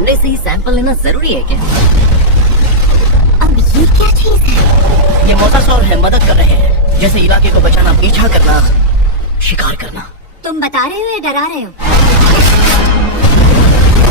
अंडे से ही सैंपल लेना जरूरी है क्या? अब ये क्या चीज है? ये मोसासौर है, मदद कर रहे हैं, जैसे इलाके को बचाना, पीछा करना, शिकार करना। तुम बता रहे हो या डरा रहे हो?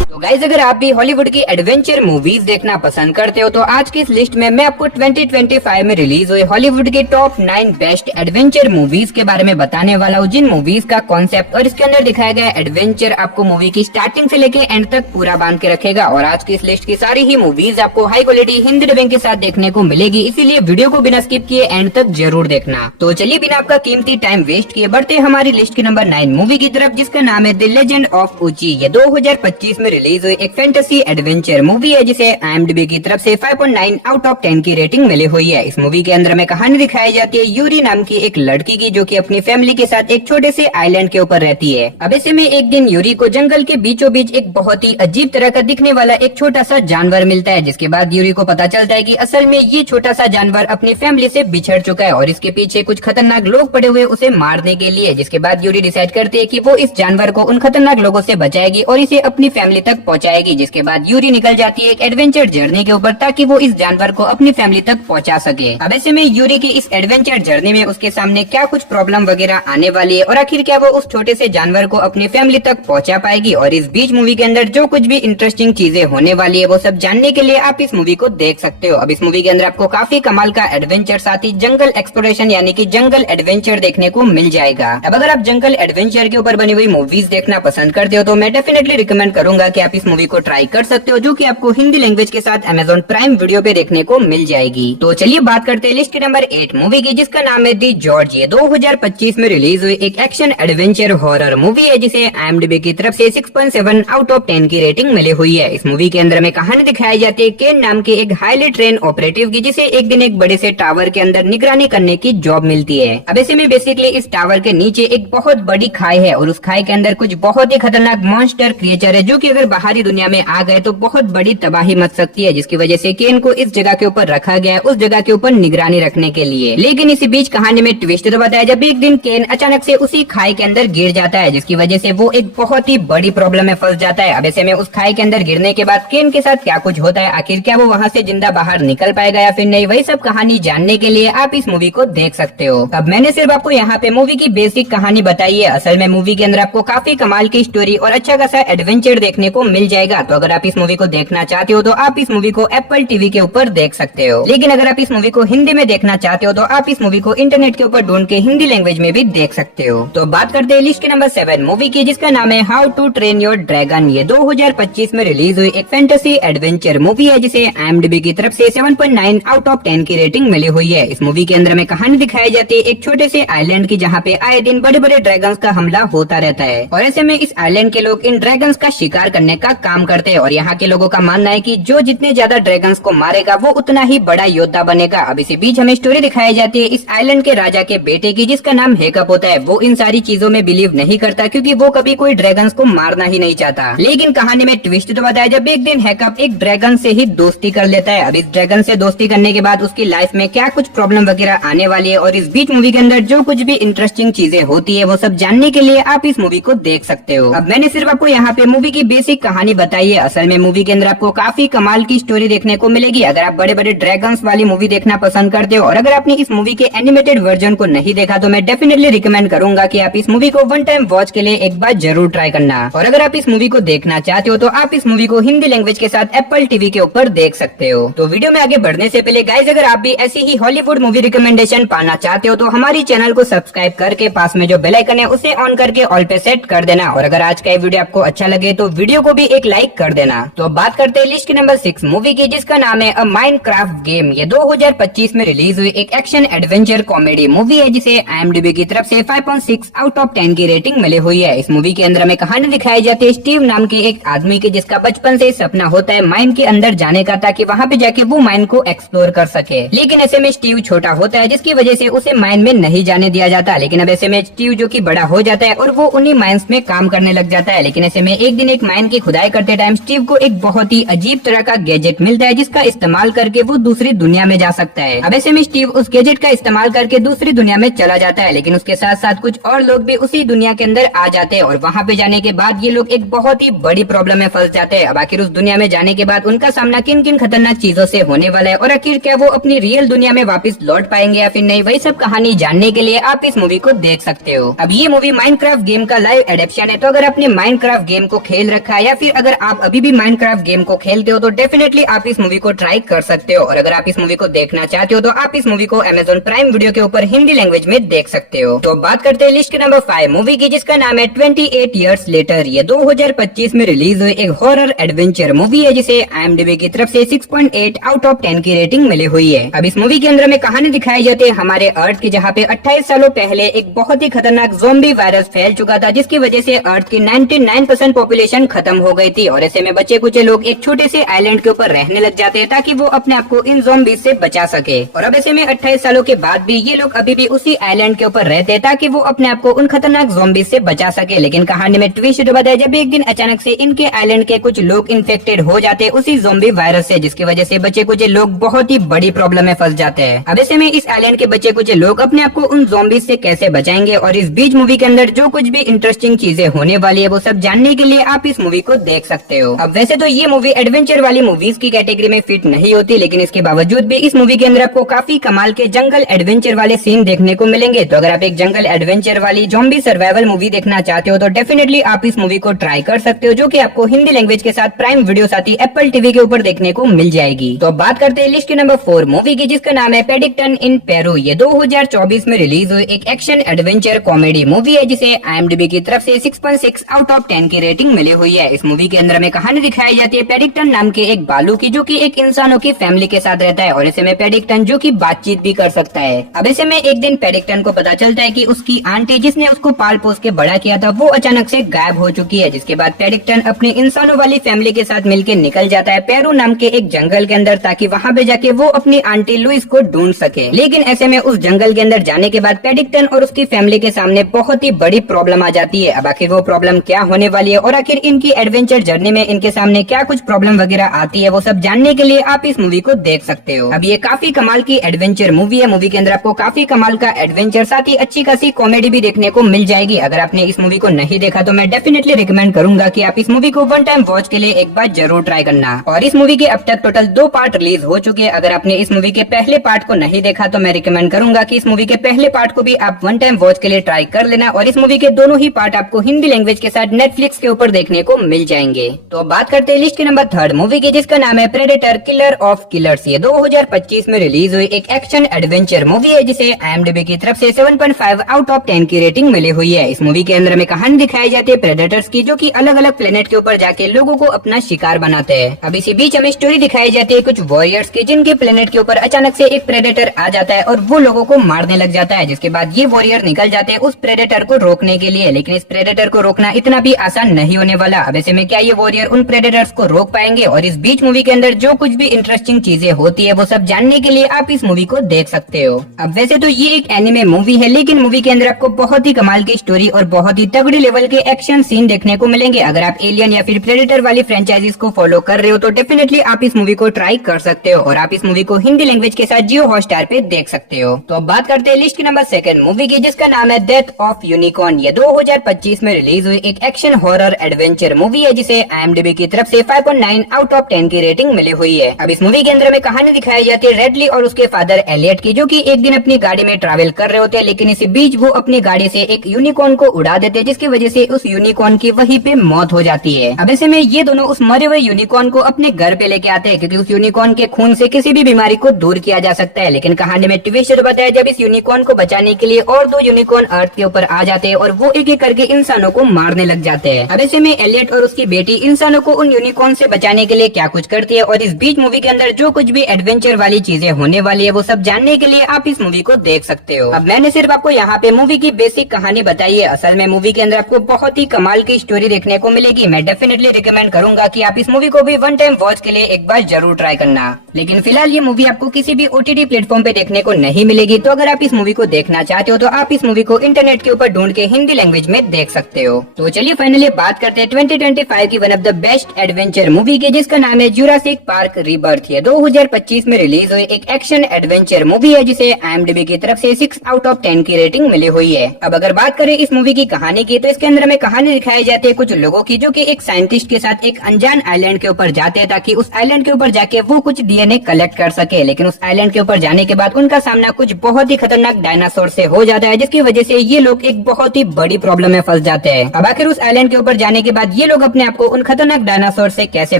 तो गाइज, अगर आप भी हॉलीवुड की एडवेंचर मूवीज देखना पसंद करते हो तो आज की इस लिस्ट में मैं आपको 2025 में रिलीज हुए हॉलीवुड के टॉप 9 बेस्ट एडवेंचर मूवीज के बारे में बताने वाला हूँ, जिन मूवीज का कॉन्सेप्ट और इसके अंदर दिखाया गया एडवेंचर आपको मूवी की स्टार्टिंग से लेके एंड तक पूरा बांध के रखेगा। और आज की इस लिस्ट की सारी ही मूवीज आपको हाई क्वालिटी हिंदी डबिंग के साथ देखने को मिलेगी, इसीलिए वीडियो को बिना स्किप किए एंड तक जरूर देखना। तो चलिए बिना आपका कीमती टाइम वेस्ट किए बढ़ते हमारी लिस्ट की नंबर 9 मूवी की तरफ, जिसका नाम है द लेजेंड ऑफ ऊची। ये 2025 में रिलीज हुई एक फैंटेसी एडवेंचर मूवी है, जिसे IMDb की तरफ से 5.9 आउट ऑफ 10 की रेटिंग मिली हुई है। इस मूवी के अंदर में कहानी दिखाई जाती है यूरी नाम की एक लड़की की, जो कि अपनी फैमिली के साथ एक छोटे से आइलैंड के ऊपर रहती है। अब ऐसे में एक दिन यूरी को जंगल के बीचों बीच एक बहुत ही अजीब तरह का दिखने वाला एक छोटा सा जानवर मिलता है, जिसके बाद यूरी को पता चलता है कि असल में ये छोटा सा जानवर अपनी फैमिली से बिछड़ चुका है और इसके पीछे कुछ खतरनाक लोग पड़े हुए उसे मारने के लिए। जिसके बाद यूरी डिसाइड करती है कि वो इस जानवर को उन खतरनाक लोगों से बचाएगी और इसे अपनी फैमिली तक पहुंचाएगी। जिसके बाद यूरी निकल जाती है एक एडवेंचर जर्नी के ऊपर, ताकि वो इस जानवर को अपनी फैमिली तक पहुंचा सके। अब ऐसे में यूरी की इस एडवेंचर जर्नी में उसके सामने क्या कुछ प्रॉब्लम वगैरह आने वाली है और आखिर क्या वो उस छोटे से जानवर को अपनी फैमिली तक पहुंचा पाएगी, और इस बीच मूवी के अंदर जो कुछ भी इंटरेस्टिंग चीजें होने वाली है वो सब जानने के लिए आप इस मूवी को देख सकते हो। अब इस मूवी के अंदर आपको काफी कमाल का एडवेंचर साथ ही जंगल एक्सप्लोरेशन यानी कि जंगल एडवेंचर देखने को मिल जाएगा। अब अगर आप जंगल एडवेंचर के ऊपर बनी हुई मूवीज देखना पसंद करते हो तो मैं डेफिनेटली रिकमेंड करूंगा कि आप इस मूवी को ट्राई कर सकते हो, जो कि आपको हिंदी लैंग्वेज के साथ Amazon प्राइम वीडियो पे देखने को मिल जाएगी। तो चलिए बात करते हैं लिस्ट के नंबर 8 मूवी की, जिसका नाम है दी जॉर्ज। ये 2025 में रिलीज हुई एक एक्शन एडवेंचर हॉरर मूवी है, जिसे IMDb की तरफ से 6.7 आउट ऑफ 10 की रेटिंग मिली हुई है। इस मूवी के अंदर में कहानी दिखाई जाती है केन नाम के एक हाईली ट्रेन ऑपरेटिव की, जिसे एक दिन एक बड़े से टावर के अंदर निगरानी करने की जॉब मिलती है। अब ऐसे में बेसिकली इस टावर के नीचे एक बहुत बड़ी खाई है और उस खाई के अंदर कुछ बहुत ही खतरनाक मॉन्स्टर क्रिएचर है, जो कि अगर बाहरी दुनिया में आ गए तो बहुत बड़ी तबाही मच सकती है। जिसकी वजह से केन को इस जगह के ऊपर रखा गया है, उस जगह के ऊपर निगरानी रखने के लिए। लेकिन इसी बीच कहानी में ट्विस्ट तो बताया जब एक दिन केन अचानक से उसी खाई के अंदर गिर जाता है, जिसकी वजह से वो एक बहुत ही बड़ी प्रॉब्लम में फंस जाता है। अब ऐसे में उस खाई के अंदर गिरने के बाद केन के साथ क्या कुछ होता है, आखिर क्या वो वहाँ से जिंदा बाहर निकल पाएगा या फिर नहीं, वही सब कहानी जानने के लिए आप इस मूवी को देख सकते हो। अब मैंने सिर्फ आपको यहाँ पे मूवी की बेसिक कहानी बताई है, असल में मूवी के अंदर आपको काफी कमाल की स्टोरी और अच्छा खासा एडवेंचर देखने को मिल जाएगा। तो अगर आप इस मूवी को देखना चाहते हो तो आप इस मूवी को एप्पल टीवी के ऊपर देख सकते हो। लेकिन अगर आप इस मूवी को हिंदी में देखना चाहते हो तो आप इस मूवी को इंटरनेट के ऊपर ढूंढ के हिंदी लैंग्वेज में भी देख सकते हो। तो बात करते हैं लिस्ट के नंबर 7 मूवी की, जिसका नाम है How to Train Your Dragon. ये 2025 में रिलीज हुई एक फैंटेसी एडवेंचर मूवी है, जिसे IMDb की तरफ से 7.9 आउट ऑफ 10 की रेटिंग मिली हुई है। इस मूवी के अंदर में कहानी दिखाई जाती है एक छोटे से आइलैंड की, जहाँ पे आए दिन बड़े बड़े ड्रैगन्स का हमला होता रहता है और ऐसे में इस आइलैंड के लोग इन ड्रैगन्स का शिकार करने का काम करते हैं। और यहाँ के लोगों का मानना है कि जो जितने ज्यादा ड्रैगन्स को मारेगा वो उतना ही बड़ा योद्धा बनेगा। अब इसी बीच हमें स्टोरी दिखाई जाती है इस आइलैंड के राजा के बेटे की, जिसका नाम हेकअप होता है। वो इन सारी चीजों में बिलीव नहीं करता, क्योंकि वो कभी कोई ड्रैगन्स को मारना ही नहीं चाहता। लेकिन कहानी में ट्विस्ट तो बताया जब एक दिन हेकअप एक ड्रैगन से ही दोस्ती कर लेता है। अब इस ड्रैगन से दोस्ती करने के बाद उसकी लाइफ में क्या कुछ प्रॉब्लम वगैरह आने वाली है और इस बीच मूवी के अंदर जो कुछ भी इंटरेस्टिंग चीजें होती है वो सब जानने के लिए आप इस मूवी को देख सकते हो। अब मैंने सिर्फ आपको यहाँ पे मूवी की बेसिक कहानी बताई है, असल में मूवी के अंदर आपको काफी कमाल की स्टोरी देखने को मिलेगी अगर आप बड़े बड़े ड्रैगन्स वाली मूवी देखना पसंद करते हो। और अगर आपने इस मूवी के एनिमेटेड वर्जन को नहीं देखा तो मैं डेफिनेटली रिकमेंड करूंगा कि आप इस मूवी को वन टाइम वॉच के लिए एक बार जरूर ट्राई करना। और अगर आप इस मूवी को देखना चाहते हो तो आप इस मूवी को हिंदी लैंग्वेज के साथ एप्पल टीवी के ऊपर देख सकते हो। तो वीडियो में आगे बढ़ने से पहले गाइज, अगर आप भी ऐसी ही हॉलीवुड मूवी रिकमेंडेशन पाना चाहते हो तो हमारी चैनल को सब्सक्राइब करके पास में जो बेल आइकन है उसे ऑन करके ऑल पे सेट कर देना। और अगर आज का ये वीडियो आपको अच्छा लगे तो वीडियो को भी एक लाइक कर देना। तो बात करते हैं लिस्ट के नंबर 6 मूवी की, जिसका नाम है अ माइनक्राफ्ट गेम। ये 2025 में रिलीज हुई एक एक्शन एडवेंचर कॉमेडी मूवी है, जिसे IMDb की तरफ से 5.6 आउट ऑफ 10 की रेटिंग मिली हुई है। इस मूवी के अंदर हमें कहानी दिखाई जाती है स्टीव नाम के एक आदमी की, जिसका बचपन से सपना होता है माइन के अंदर जाने का, ताकि वहाँ पे जाके वो माइन को एक्सप्लोर कर सके। लेकिन ऐसे में स्टीव छोटा होता है, जिसकी वजह से उसे माइन में नहीं जाने दिया जाता। लेकिन अब ऐसे में स्टीव जो कि बड़ा हो जाता है और वो उन्हीं माइंस में काम करने लग जाता है। लेकिन ऐसे में एक दिन एक माइन माइन की खुदाई करते टाइम स्टीव को एक बहुत ही अजीब तरह का गैजेट मिलता है जिसका इस्तेमाल करके वो दूसरी दुनिया में जा सकता है। अब ऐसे में स्टीव उस गैजेट का इस्तेमाल करके दूसरी दुनिया में चला जाता है, लेकिन उसके साथ साथ कुछ और लोग भी उसी दुनिया के अंदर आ जाते हैं और वहाँ पे जाने के बाद ये लोग एक बहुत ही बड़ी प्रॉब्लम में फंस जाते हैं। अब आखिर उस दुनिया में जाने के बाद उनका सामना किन किन खतरनाक चीजों से होने वाला है और आखिर क्या वो अपनी रियल दुनिया में वापस लौट पाएंगे या फिर नहीं, वही सब कहानी जानने के लिए आप इस मूवी को देख सकते हो। अब ये मूवी माइनक्राफ्ट गेम का लाइव एडेप्शन है, तो अगर आपने माइनक्राफ्ट गेम को खेल रखा है या फिर अगर आप अभी भी माइनक्राफ्ट गेम को खेलते हो तो डेफिनेटली आप इस मूवी को ट्राई कर सकते हो। और अगर आप इस मूवी को देखना चाहते हो तो आप इस मूवी को अमेज़न प्राइम वीडियो के ऊपर हिंदी लैंग्वेज में देख सकते हो। तो बात करते हैं लिस्ट के नंबर 5 मूवी की, जिसका नाम है 28 Years Later। ये 2025 में रिलीज हुई एक हॉरर एडवेंचर मूवी है जिसे IMDb की तरफ से 6.8 आउट ऑफ 10 की रेटिंग मिली हुई है। अब इस मूवी के अंदर में कहानी दिखाई जाती है हमारे अर्थ की, जहाँ पे 28 सालों पहले एक बहुत ही खतरनाक ज़ॉम्बी वायरस फैल चुका था जिसकी वजह से अर्थ की 99% पॉपुलेशन खत्म हो गई थी और ऐसे में बचे कुछ लोग एक छोटे से आइलैंड के ऊपर रहने लग जाते हैं ताकि वो अपने आप को इन ज़ॉम्बी से बचा सके। और अब ऐसे में 28 सालों के बाद भी ये लोग अभी भी उसी आइलैंड के ऊपर रहते हैं ताकि वो अपने आप को उन खतरनाक ज़ॉम्बी से बचा सके। लेकिन कहानी में ट्विस्ट बताया जब एक दिन अचानक से इनके आइलैंड के कुछ लोग इन्फेक्टेड हो जाते हैं उसी ज़ॉम्बी वायरस से, जिसकी वजह से बचे कुछ लोग बहुत ही बड़ी प्रॉब्लम में फंस जाते हैं। अब ऐसे में इस आइलैंड के बचे कुछ लोग अपने आप को उन ज़ॉम्बी से कैसे बचाएंगे और इस बीच मूवी के अंदर जो कुछ भी इंटरेस्टिंग चीजें होने वाली है वो सब जानने के लिए आप इस मूवी को देख सकते हो। अब वैसे तो ये मूवी एडवेंचर वाली मूवीज की कैटेगरी में फिट नहीं होती, लेकिन इसके बावजूद भी इस मूवी के अंदर आपको काफी कमाल के जंगल एडवेंचर वाले सीन देखने को मिलेंगे। तो अगर आप एक जंगल एडवेंचर वाली ज़ॉम्बी सर्वाइवल मूवी देखना चाहते हो तो डेफिनेटली आप इस मूवी को ट्राई कर सकते हो, जो कि आपको हिंदी लैंग्वेज के साथ प्राइम वीडियो साथ ही एप्पल टीवी के ऊपर देखने को मिल जाएगी। तो बात करते हैं लिस्ट के नंबर 4 मूवी की, जिसका नाम है पेडिक्टन इन पेरू। ये 2024 में रिलीज हुई एक एक्शन एडवेंचर कॉमेडी मूवी है जिसे IMDb की तरफ से 6.6 आउट ऑफ 10 की रेटिंग मिली हुई है। इस मूवी के अंदर में कहानी दिखाई जाती है पेडिक्टन नाम के एक बालू की, जो कि एक इंसानों की फैमिली के साथ रहता है और ऐसे में पेडिक्टन जो कि बातचीत भी कर सकता है। अब ऐसे में एक दिन पेडिक्टन को पता चलता है कि उसकी आंटी जिसने उसको पाल पोस के बड़ा किया था वो अचानक से गायब हो चुकी है, जिसके बाद पेडिक्टन अपनी इंसानों वाली फैमिली के साथ मिलकर निकल जाता है पेरू नाम के एक जंगल के अंदर ताकि वहाँ पे जाके वो अपनी आंटी लुइस को ढूंढ सके। लेकिन ऐसे में उस जंगल के अंदर जाने के बाद पेडिक्टन और उसकी फैमिली के सामने बहुत ही बड़ी प्रॉब्लम आ जाती है। अब आखिर वो प्रॉब्लम क्या होने वाली है और आखिर इनकी एडवेंचर जर्नी में इनके सामने क्या कुछ प्रॉब्लम वगैरह आती है वो सब जानने के लिए आप इस मूवी को देख सकते हो। अब ये काफी कमाल की एडवेंचर मूवी है। मूवी के अंदर आपको काफी कमाल का एडवेंचर साथ ही अच्छी खासी कॉमेडी भी देखने को मिल जाएगी। अगर आपने इस मूवी को नहीं देखा तो मैं डेफिनेटली रिकमेंड करूंगा कि आप इस मूवी को वन टाइम वॉच के लिए एक बार जरूर ट्राई करना। और इस मूवी के अब तक टोटल 2 पार्ट रिलीज हो चुके हैं। अगर आपने इस मूवी के पहले पार्ट को नहीं देखा तो मैं रिकमेंड करूंगा कि इस मूवी के पहले पार्ट को भी आप वन टाइम वॉच के लिए ट्राई कर लेना और इस मूवी के दोनों ही पार्ट आपको हिंदी लैंग्वेज के साथ नेटफ्लिक्स के ऊपर देखने को मिल जाएंगे। तो बात करते हैं लिस्ट के नंबर 3 मूवी की, जिसका नाम है प्रेडेटर किलर ऑफ किलर्स। ये 2025 में रिलीज हुई एक एक्शन एडवेंचर मूवी है जिसे IMDb की तरफ से 7.5 आउट ऑफ 10 की रेटिंग मिली हुई है। इस मूवी के अंदर में कहानी दिखाई जाती है प्रेडेटर्स की, जो कि अलग अलग प्लेनेट के ऊपर जाके लोगों को अपना शिकार बनाते हैं। अब इसी बीच हमें स्टोरी दिखाई जाती है कुछ वॉरियर्स की, जिनके प्लेनेट के ऊपर अचानक से एक प्रेडेटर आ जाता है और वो लोगों को मारने लग जाता है, जिसके बाद ये वॉरियर निकल जाते हैं उस प्रेडेटर को रोकने के लिए। लेकिन इस प्रेडेटर को रोकना इतना भी आसान नहीं होने वाला। अब ऐसे में क्या ये वॉरियर उन प्रेडेटर्स को रोक पाएंगे? और इस बीच मूवी के अंदर जो कुछ भी इंटरेस्टिंग चीजें होती है वो सब जानने के लिए आप इस मूवी को देख सकते हो। अब वैसे तो ये एक एनिमे मूवी है, लेकिन मूवी के अंदर आपको बहुत ही कमाल की स्टोरी और बहुत ही तगड़ी लेवल के एक्शन सीन देखने को मिलेंगे। अगर आप एलियन या फिर प्रेडेटर वाली फ्रेंचाइजीज को फॉलो कर रहे हो तो डेफिनेटली आप इस मूवी को ट्राई कर सकते हो और आप इस मूवी को हिंदी लैंग्वेज के साथ जियो हॉटस्टार पे देख सकते हो। तो अब बात करते हैं लिस्ट के नंबर 2 मूवी की, जिसका नाम है डेथ ऑफ यूनिकॉर्न। ये 2025 में रिलीज हुई एक एक्शन हॉरर एडवेंचर मूवी है जिसे IMDb की तरफ से 5.9 आउट ऑफ 10 की रेटिंग मिली हुई है। अब इस मूवी के अंदर में कहानी दिखाई जाती है रेडली और उसके फादर एलियट की, जो कि एक दिन अपनी गाड़ी में ट्रैवल कर रहे होते हैं, लेकिन इसी बीच वो अपनी गाड़ी से एक यूनिकॉर्न को उड़ा देते हैं, जिसकी वजह से उस यूनिकॉर्न की वहीं पे मौत हो जाती है। अब ऐसे में ये दोनों उस मरे हुए यूनिकॉर्न को अपने घर पे लेके आते हैं, क्योंकि उस यूनिकॉर्न के खून से किसी भी बीमारी को दूर किया जा सकता है। लेकिन कहानी में ट्विस्ट बताया जब इस यूनिकॉर्न को बचाने के लिए और 2 यूनिकॉर्न अर्थ के ऊपर आ जाते हैं और वो एक एक करके इंसानों को मारने लग जाते हैं। अब ऐसे में एलियट और उसकी बेटी इंसानों को उन यूनिकॉर्न से बचाने के लिए क्या कुछ करती है और इस बीच मूवी के अंदर जो कुछ भी एडवेंचर वाली चीजें होने वाली है वो सब जानने के लिए आप इस मूवी को देख सकते हो। अब मैंने सिर्फ आपको यहाँ पे मूवी की बेसिक कहानी बताई है। असल में मूवी के अंदर आपको बहुत ही कमाल की स्टोरी देखने को मिलेगी। मैं डेफिनेटली रिकमेंड करूंगा कि आप इस मूवी को भी वन टाइम वॉच के लिए एक बार जरूर ट्राई करना। लेकिन फिलहाल ये मूवी आपको किसी भी OTT प्लेटफॉर्म पे देखने को नहीं मिलेगी। तो अगर आप इस मूवी को देखना चाहते हो तो आप इस मूवी को इंटरनेट के ऊपर ढूंढ के हिंदी लैंग्वेज में देख सकते हो। तो चलिए फाइनली बात करते हैं 2025 की one of the best adventure movie की, जिसका नाम है जुरासिक पार्क रीबर्थ। ये 2025 में रिलीज हुई एक एक्शन एडवेंचर मूवी है जिसे IMDb की तरफ से 6 आउट ऑफ 10 की रेटिंग मिली हुई है। अब अगर बात करें इस मूवी की कहानी की, तो इसके अंदर हमें कहानी दिखाई जाती है कुछ लोगों की, जो कि एक साइंटिस्ट के साथ एक अनजान आइलैंड के ऊपर जाते हैं ताकि उस आइलैंड के ऊपर जाके वो कुछ DNA कलेक्ट कर सके। लेकिन उस आइलैंड के ऊपर जाने के बाद उनका सामना कुछ बहुत ही खतरनाक डायनासोर से हो जाता है, जिसकी वजह से ये लोग एक बहुत ही बड़ी प्रॉब्लम में फंस जाते हैं। अब आखिर उस आइलैंड के ऊपर जाने के बाद ये लोग अपने आप को उन खतरनाक डायनासोर से कैसे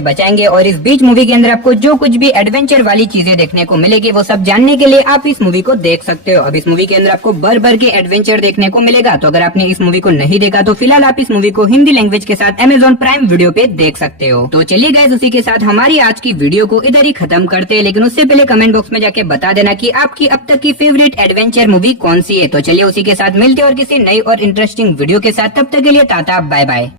बचाएंगे, और इस बीच मूवी के अंदर आपको जो कुछ भी एडवेंचर वाली चीजें देखने को मिलेगी वो सब जानने के लिए आप इस मूवी को देख सकते हो। अब इस मूवी के अंदर आपको भर के एडवेंचर देखने को मिलेगा। तो अगर आपने इस मूवी को नहीं देखा तो फिलहाल आप इस मूवी को हिंदी लैंग्वेज के साथ Amazon प्राइम वीडियो पे देख सकते हो। तो चलिए गाइस, उसी के साथ हमारी आज की वीडियो को इधर ही खत्म करते हैं, लेकिन उससे पहले कमेंट बॉक्स में जाके बता देना कि आपकी अब तक की फेवरेट एडवेंचर मूवी कौन सी है। तो चलिए उसी के साथ मिलते हैं और किसी नई और इंटरेस्टिंग वीडियो के साथ। तब तक के लिए टाटा बाय बाय।